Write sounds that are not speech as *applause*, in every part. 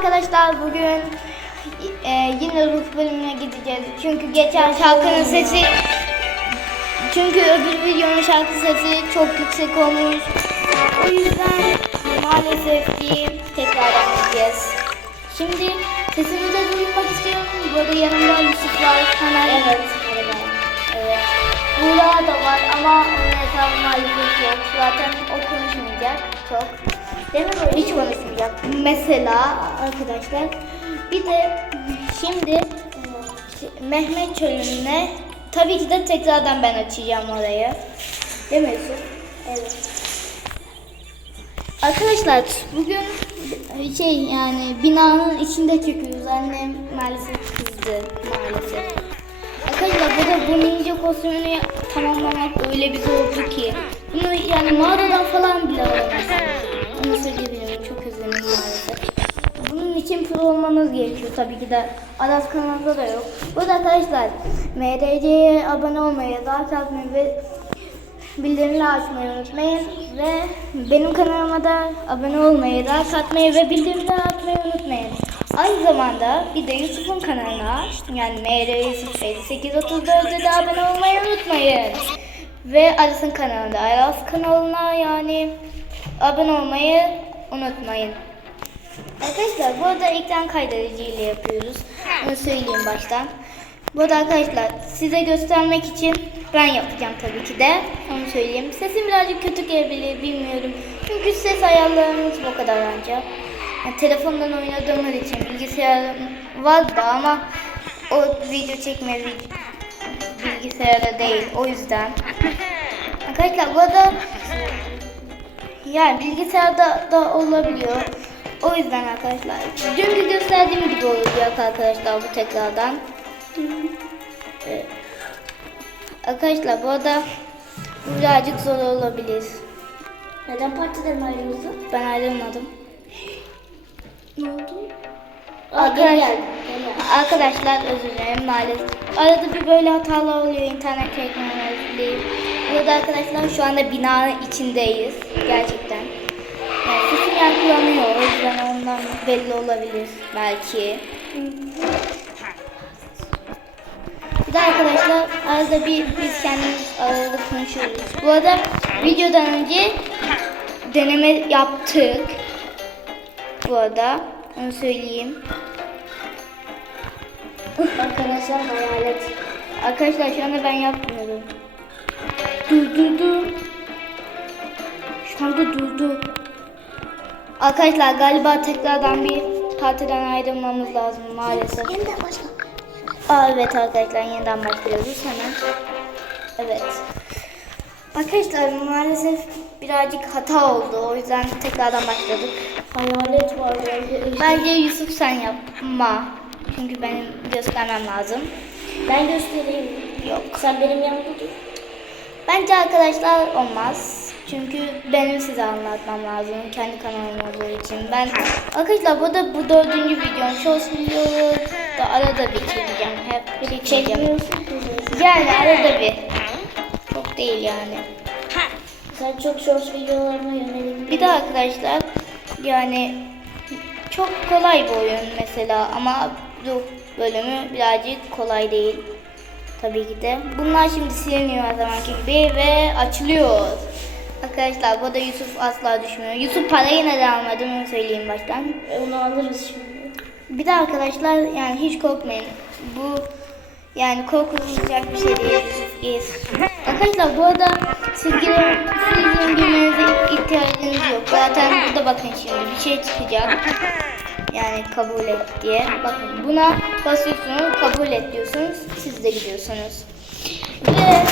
Arkadaşlar bugün e, yine ruh bölümüne gideceğiz. Çünkü geçen şarkının sesi çünkü öbür videonun şarkı sesi çok yüksek olmuş. O yüzden maalesef ki tekrardan gideceğiz. Şimdi sesimi de duymak istiyorum. Burada yanımda Yusuf var. Hemen evet. Evet. Buğra da var ama onun hesabı maalesef yok. Zaten o konuşmayacak çok. Böyle? Hiç konuşmayacak. Mesela arkadaşlar bir de şimdi Mehmet Çölü'ne tabii ki de tekrardan ben açacağım orayı. Değil mi? Evet. Arkadaşlar bugün şey yani binanın içinde çekiyoruz. Annem maalesef kızdı maalesef. Arkadaşlar burada bu ninja kostümünü tamamlamak öyle bir zordu ki. Bunu yani mağaradan falan bile alamazsınız. Onu söyleyebilirim. Çok üzgünüm maalesef. Bunun için pro olmanız gerekiyor tabii ki de. Aras kanalında da yok. Burada arkadaşlar MRC'ye abone olmayı, like atmayı ve bildirimleri açmayı unutmayın. Ve benim kanalıma da abone olmayı, like atmayı ve bildirimleri açmayı unutmayın. Aynı zamanda bir de Yusuf'un kanalına yani MR Yusuf 5834'de de abone olmayı unutmayın. Ve Aras'ın kanalında Aras kanalına yani abone olmayı unutmayın. Arkadaşlar bu arada ekran kaydedici ile yapıyoruz. Onu söyleyeyim baştan. Bu arada arkadaşlar size göstermek için ben yapacağım tabii ki de. Onu söyleyeyim. Sesim birazcık kötü gelebilir bilmiyorum. Çünkü ses ayarlarımız bu kadar ancak. Yani telefondan oynadığımız için bilgisayarım var da ama o video çekme bilgisayarda değil. O yüzden. *laughs* Arkadaşlar bu arada yani bilgisayarda da olabiliyor. O yüzden arkadaşlar. Dünkü gösterdiğim gibi olacak arkadaşlar bu tekrardan. Evet. Arkadaşlar bu arada birazcık zor olabilir. Neden partiden ayrıldın? Ben ayrılmadım. Ne oldu? Arkadaş- gel. Arkadaşlar özür dilerim maalesef. Arada bir böyle hatalar oluyor internet çekmemezliği. Burada arkadaşlar şu anda binanın içindeyiz. Gerçekten. Yani sesim yankılanıyor. O yüzden ondan belli olabilir belki. Bir de arkadaşlar arada bir biz kendimiz arada konuşuyoruz. Bu arada videodan önce deneme yaptık. Bu arada onu söyleyeyim. Arkadaşlar hayalet. Arkadaşlar şu anda ben yapmıyorum. Dur dur dur. Şu anda durdu. Arkadaşlar galiba tekrardan bir partiden ayrılmamız lazım maalesef. Yeniden başla. Aa, evet arkadaşlar yeniden başlıyoruz hemen. Evet. Arkadaşlar maalesef birazcık hata oldu. O yüzden tekrardan başladık. Hayalet var. Bence Yusuf sen yapma. Çünkü benim göstermem lazım. Ben göstereyim. Yok. Sen benim yanımda dur. Bence arkadaşlar olmaz. Çünkü benim size anlatmam lazım. Kendi kanalım olduğu için. Ben arkadaşlar bu da bu dördüncü videom. Shorts videoları da arada bir çekeceğim. Hep bir çekeceğim. Yani arada bir. Çok değil yani. Sen çok shorts videolarına yönelik. Bir de arkadaşlar yani çok kolay bir oyun mesela ama bu bölümü birazcık kolay değil. Tabii ki de. Bunlar şimdi siliniyor her zamanki gibi ve açılıyor. Arkadaşlar bu da Yusuf asla düşmüyor. Yusuf parayı neden almadı onu söyleyeyim baştan. E, onu alırız şimdi. Bir de arkadaşlar yani hiç korkmayın. Bu yani korkulacak bir şey değil. Yes. Arkadaşlar bu arada silgiler, sizin bilmenize ihtiyacınız yok. Zaten burada bakın şimdi bir şey çıkacak. Yani kabul et diye. Bakın buna basıyorsunuz, kabul et diyorsunuz. Siz de gidiyorsunuz. Ve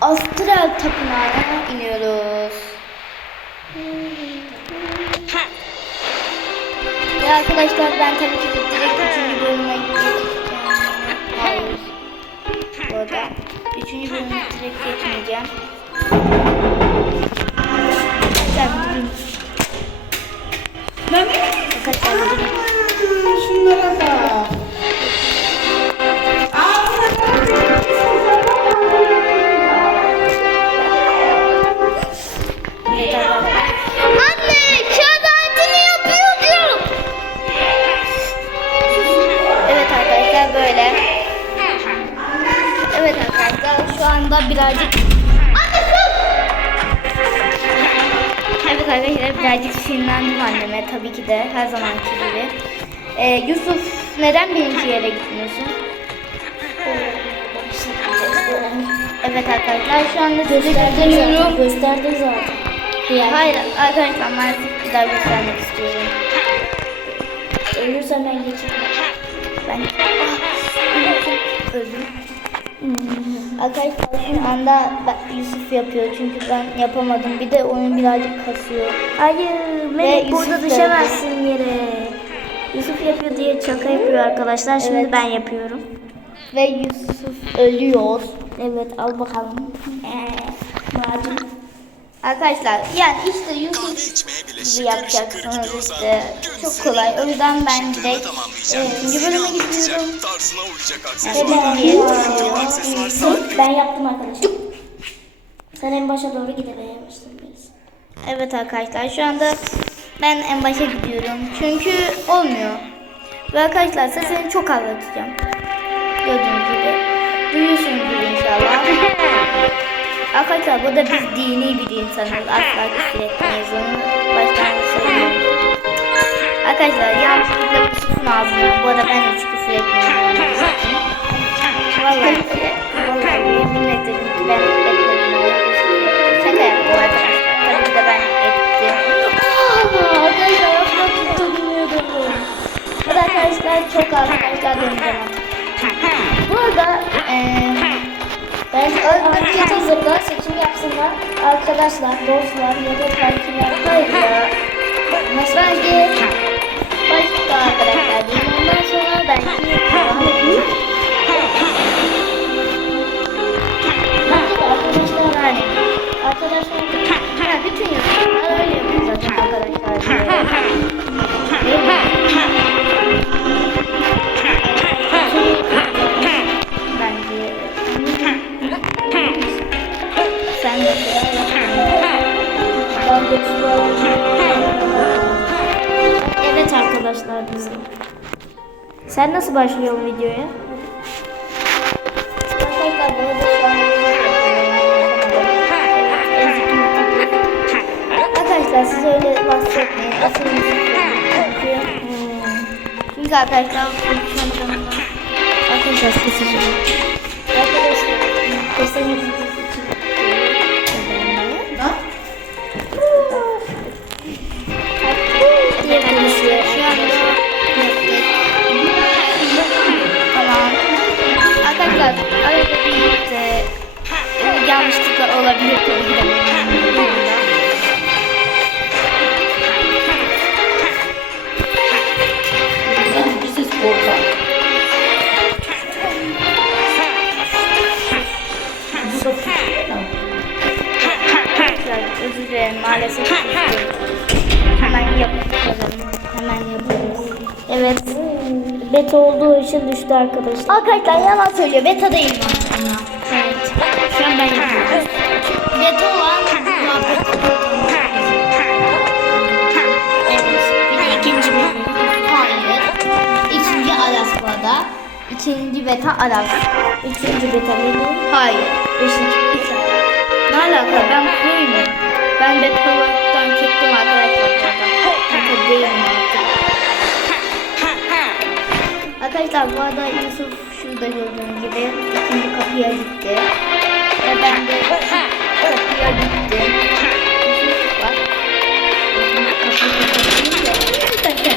astral tapınağına iniyoruz. Ve arkadaşlar ben tabii ki direkt 3. bölüme geçeceğim. Hayır. Bu arada 3. bölüme direkt geçmeyeceğim. Sen Burada ne? Arkadaşlar burada ne? Şunlara bak. Anne kağıdını yapıyorum. Evet arkadaşlar böyle. Evet arkadaşlar şu anda birazcık sinirlendim anneme tabii ki de her zamanki gibi. Ee, Yusuf neden birinci yere gitmiyorsun? Evet arkadaşlar şu anda size gösteriyorum. Gösterdi zaten. Diğer Hayır arkadaşlar maalesef bir daha göstermek istiyorum. ölürsen ben geçeyim. Ben ah, öldüm. Arkadaşlar şu anda Yusuf yapıyor çünkü ben yapamadım. Bir de oyun birazcık kasıyor. Hayır, Melek burada düşemezsin yere. Yusuf yapıyor diye şaka yapıyor arkadaşlar. Şimdi Evet. ben yapıyorum. Ve Yusuf ölüyor. Evet, al bakalım. Ee, macun. Arkadaşlar yani işte şıkır yapacaksınız işte. Çok kolay. O yüzden ben direkt e, ikinci bölüme gidiyorum. Tarzına uyacak Evet. Ben yaptım arkadaşlar. Sen en başa doğru gidelim biraz. Evet arkadaşlar şu anda ben en başa gidiyorum. Çünkü olmuyor. Ve arkadaşlar sesini çok anlatacağım. Gördüğünüz gibi. Duyuyorsunuzdur inşallah. *laughs* arkadaşlar burada biz dini bir insanız. Asla küfür etmeyiz onu. Baştan söyleyeyim. Arkadaşlar yanlışlıkla Yusuf'un ağzına. Bu arada ben hiç küfür etmiyorum. Vallahi, vallahi yemin ederim ben etmedim. Şaka yaptım arkadaşlar. Tabii ki de ben ettim. Arkadaşlar yapmak istemiyordum. Hadi arkadaşlar çok az arkadaşlar döneceğim. Bu arada eee Bence anket hazırla, seçim yapsınlar. Arkadaşlar, dostlar ya da partiler. hayır ya. Bence başka arkadaşlar diyeyim. Ondan sonra belki devam edeyim. Arkadaşlar, Yani arkadaşlar. ha, bütün yorumlar öyle yapıyor zaten arkadaşlar. Sen nasıl başlıyorsun videoya? Arkadaşlar siz öyle bahsetmeyin. Asıl müzik çünkü arkadaşlar Arkadaşlar sesini. Hemen yapalım. Hemen yapalım. Evet. Bet olduğu için düştü arkadaşlar. Arkadaşlar yalan söylüyor. Beta değil mi? Evet. Şu an ben yapıyorum. Beta olan. Hayır. İkinci Alaska'da. İkinci beta Alaska. Üçüncü beta mıydı? Hayır. Beşinci beta. Ne alaka? Ben pro'yum. Ben betalardan çektim arkadaşlar. Beta değilim. Arkadaşlar bu arada Yusuf şurada gördüğünüz gibi ikinci kapıya gitti. Ve ben de kapıya gittim. Yusuf var. Kapıyı kapatayım da. Ben.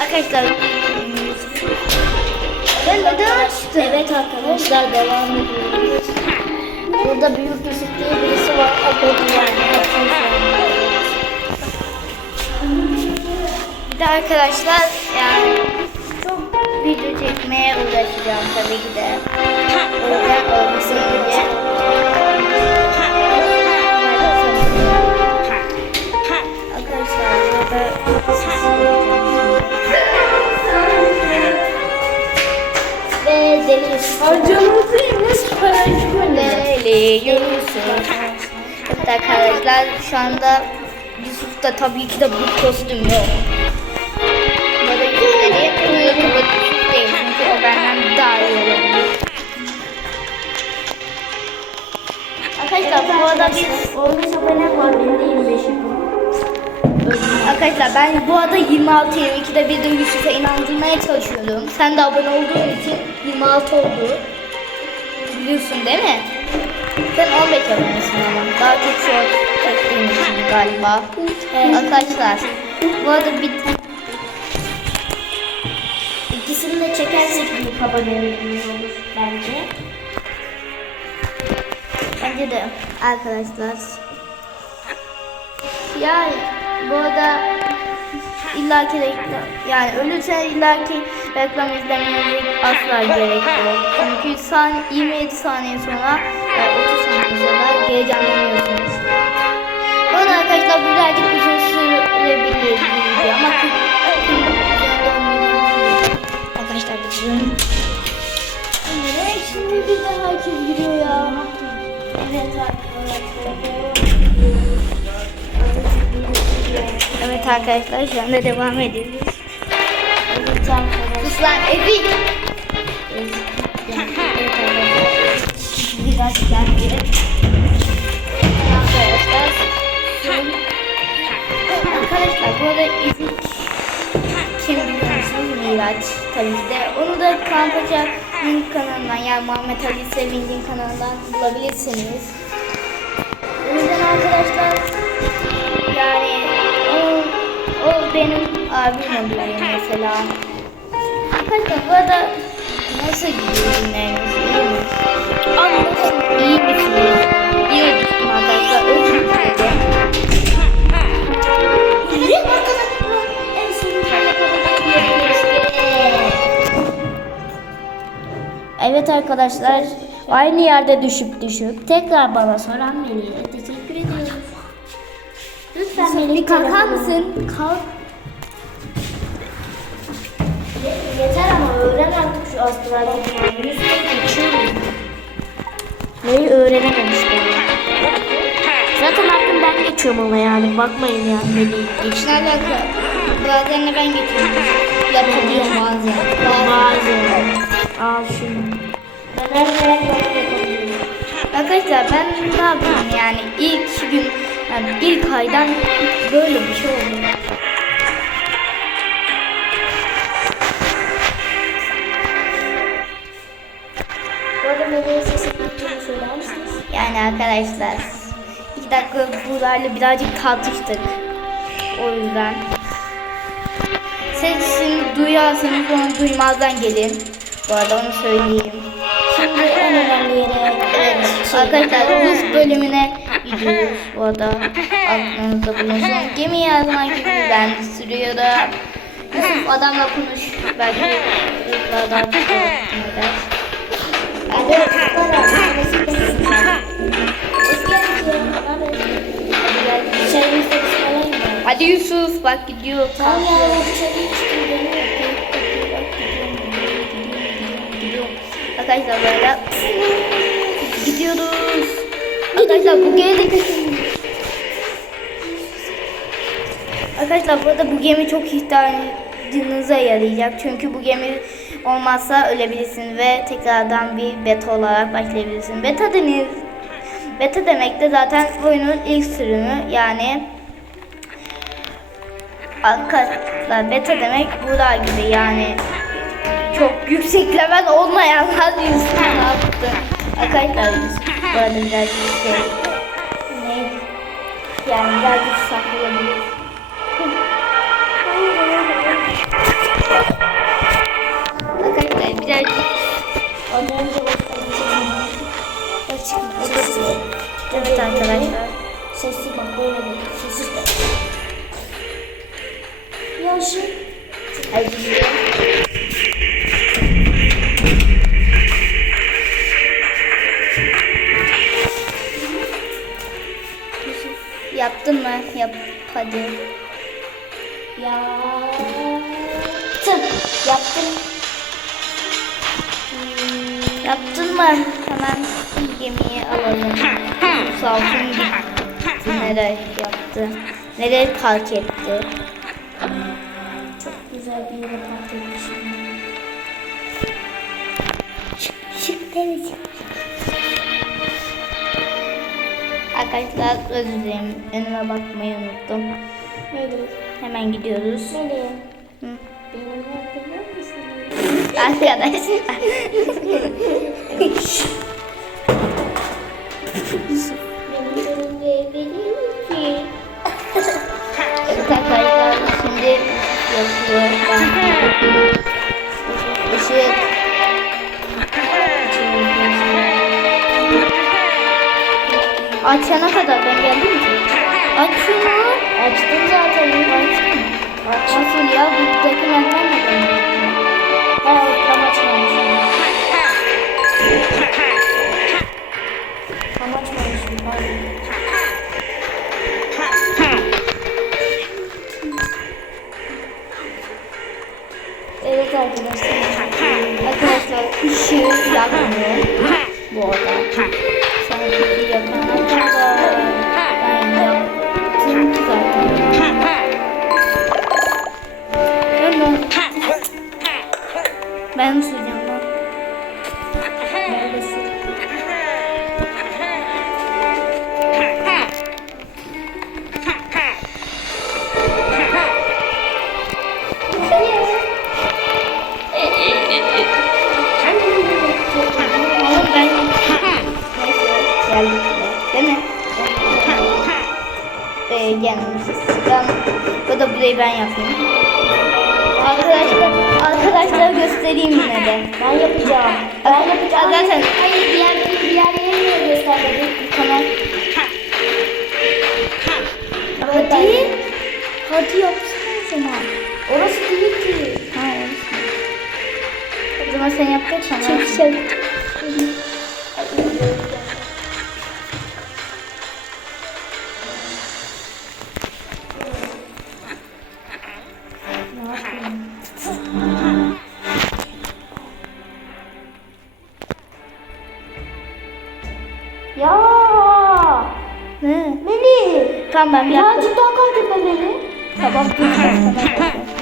Arkadaşlar. Neden açtım? Evet arkadaşlar devam ediyoruz. Burada büyük Yusuf diye birisi var. O. Bir de arkadaşlar yani çok video çekmeye uğraşacağım tabii ki de. O yüzden olması gibi. Arkadaşlar burada Yusuf. Harcamazıyım. Leyli Yusuf. Evet arkadaşlar şu anda Yusuf'ta tabii ki de bu kostüm yok. Burada yüzleri böyle kapatıp değil çünkü o benden daha iyi olabilir. Arkadaşlar bu arada biz 15 abonem var. Benim de 25'im. Arkadaşlar ben bu arada 26 22'de bir de Yusuf'a inandırmaya çalışıyordum. Sen de abone olduğun için 26 oldu. Biliyorsun değil mi? Sen 15 abonesin ama. Daha çok short çektiğin için galiba. Arkadaşlar bu arada bir İkisini de çekersek büyük abonelerimiz olur bence. bence de arkadaşlar. Yani bu arada illaki reklam yani ölürsen illaki reklam izlemeye asla gerek yok. Çünkü san 27 saniye sonra e, 30 saniye sonra heyecanlanıyorsunuz. Bu arada arkadaşlar bu birazcık uzun sürebilir ama 40 Arkadaşlar bizim şimdi bir de herkes giriyor ya. Evet arkadaşlar. Arkadaşlar şu anda devam ediyoruz. Evet arkadaşlar. Biraz geldi. Arkadaşlar. Bu arada ezik kim biliyor musunuz? Miraç tabii ki de. Onu da Kampaca'nın kanalından yani Muhammed Ali Sevinç'in kanalından bulabilirsiniz. O yüzden arkadaşlar benim abim oluyor mesela. Arkadaşlar bu arada nasıl gidiyor günleriniz? İyi mi? Anladım. İyi misiniz arkadaşlar? Özür dilerim. Evet arkadaşlar. Aynı yerde düşüp düşüp tekrar bana soran Melih'e teşekkür ediyoruz. Lütfen Melih Bir kalkar mısın? Kalk. Öğren artık şu. Geçiyorum. Neyi öğrenememiş beni. Zaten artık ben geçiyorum ama yani bakmayın yani beni geç. Ne alaka? Bazen ben getiriyorum. Yapabiliyorum bazen. Bazen. Al şunu. Ben her. Arkadaşlar ben ne yapayım yani ilk gün yani ilk aydan böyle bir şey oldu. Yani arkadaşlar iki dakika Buğra'yla birazcık tartıştık. O yüzden. Sesini duyarsanız onu duymazdan gelin. Bu arada onu söyleyeyim. Şimdi en önemli yere Evet, arkadaşlar Rus bölümüne gidiyoruz bu arada aklınızda bulunsun. Gemi zaman gibi ben sürüyordu. Yusuf adamla konuş. Belki Ruslardan eder. Hadi bana Hadi Yusuf bak gidiyor. Tamam ya dışarı. Arkadaşlar böyle gidiyoruz. Arkadaşlar bu gemi Arkadaşlar burada bu gemi çok ihtiyacınıza yarayacak. Çünkü bu gemi olmazsa ölebilirsin ve tekrardan bir beta olarak başlayabilirsin. Beta deniz Beta demek de zaten oyunun ilk sürümü yani Arkadaşlar beta demek Buğra gibi yani çok yüksek level olmayanlar ne yaptı? Arkadaşlar bu arada birazcık şey ne? Yani birazcık saklanabilir. Arkadaşlar birazcık Ondan önce açık Evet arkadaşlar. Sessiz bak böyle de. Sessiz de. Ya şu. Hadi gidelim. Yusuf, Yaptın mı? Yap hadi. Yaptım. Yaptım. Yaptın mı? Hemen şu gemiyi alalım. Salsın gitti. Yaptı? Nereye park etti? Çok güzel bir yere park etmişim. Çık çık deniz. Arkadaşlar özür dilerim. Önüme bakmayı unuttum. Nereye? Hemen gidiyoruz. Nereye? Hı? Benim hatırlar mısın? Arkadaşlar. *laughs* Işık. Açana kadar ben geldim ki. Aç şunu. Açtım zaten. Nasıl ya? Buradaki merdiven ışığı yakmıyor. Bu arada. Sanki yakana kadar. Ben yaptım zaten. Ama ben süreceğim lan. Neredesin? Ben yapacağım. Ben yapacağım. Zaten Hayır diğer diğer yeri niye göstermedin? tamam. Hadi. Hadi yapsana o zaman. Orası değil ki. Ha, olsun. O zaman sen yap tamam. Çek Ya Ne? Melih. Tamam ben yaptım. Birazcık daha kaldırma beni. *laughs* Tamam.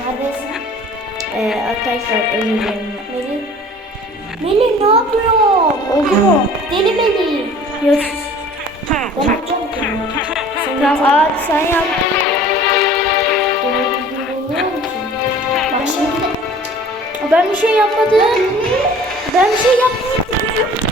Neredesin? Ee, arkadaşlar özür dilerim. Melih. Melih ne yapıyorsun? Oldu mu? Deli Melih. Yok. Ben yapacağım Tamam aa, sen yap. Ben bir şey yapmadım. Ben bir şey yapmadım.